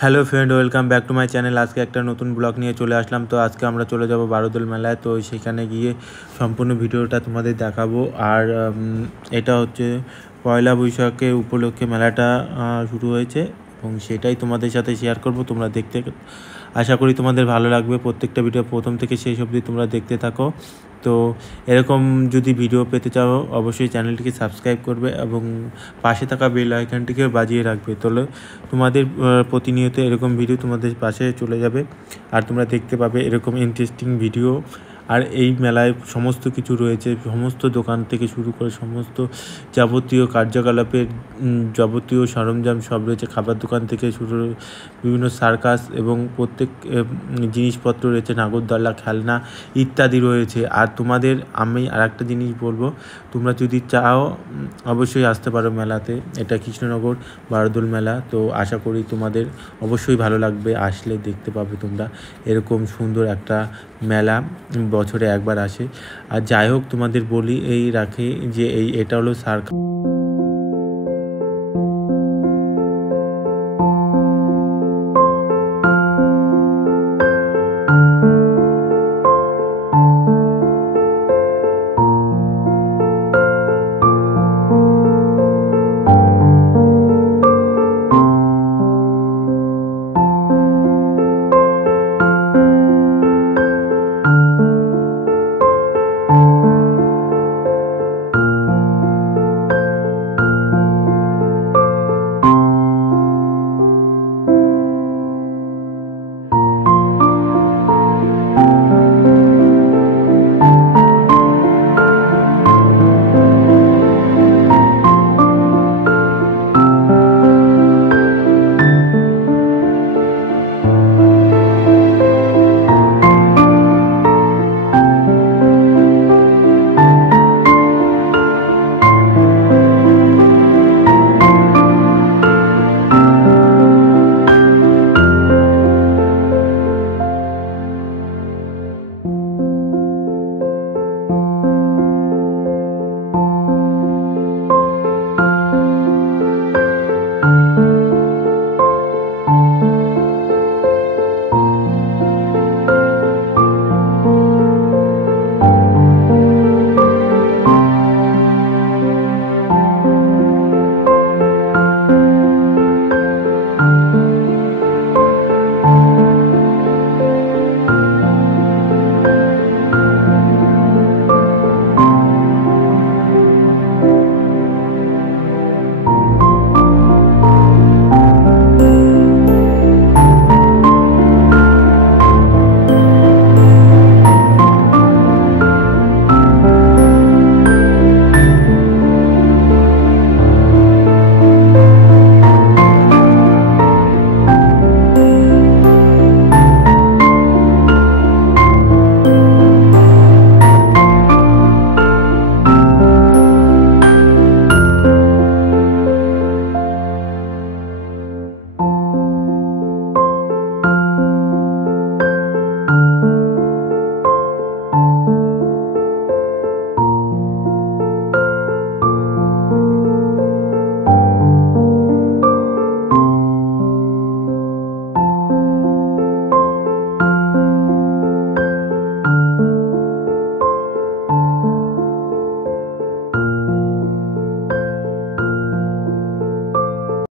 Hello friend, welcome back to my channel. আজকে একটা নতুন ব্লগ নিয়ে চলে আসলাম। তো আজকে আমরা চলে যাব বারোদোল মেলায়। তো সেখানে গিয়ে সম্পূর্ণ ভিডিওটা তোমাদের দেখাবো। আর এটা হচ্ছে পয়লা বৈশাখের উপলক্ষে মেলাটা শুরু হয়েছে এবং সেটাই তোমাদের সাথে শেয়ার করব। তোমরা দেখতে আশা করি তোমাদের ভালো লাগবে। প্রত্যেকটা ভিডিও প্রথম থেকে শেষ অবধি তোমরা দেখতে থাকো। তো এরকম যদি ভিডিও পেতে চাও অবশ্যই চ্যানেলটিকে সাবস্ক্রাইব করবে এবং পাশে থাকা বেল আইকনটিকে বাজিয়ে রাখবে। তাহলে তোমাদের প্রতিনিয়ত এরকম ভিডিও তোমাদের পাশে চলে যাবে আর তোমরা দেখতে পাবে এরকম ইন্টারেস্টিং ভিডিও। আর এই মেলায় সমস্ত কিছু রয়েছে, সমস্ত দোকান থেকে শুরু করে সমস্ত যাবতীয় কার্যকলাপের যাবতীয় সরঞ্জাম সব রয়েছে। খাবার দোকান থেকে শুরু বিভিন্ন সার্কাস এবং প্রত্যেক জিনিসপত্র রয়েছে, নাগরদোলা, খেলনা ইত্যাদি রয়েছে। আর তোমাদের আমি আরেকটা জিনিস বলবো, তোমরা যদি চাও অবশ্যই আসতে পারো মেলাতে। এটা কৃষ্ণনগর বারোদোল মেলা। তো আশা করি তোমাদের অবশ্যই ভালো লাগবে, আসলে দেখতে পাবে তোমরা এরকম সুন্দর একটা মেলা বছরে একবার আসে। আর যাই হোক, তোমাদের বলি এই রাখে যে এটা হলো সার্কাস।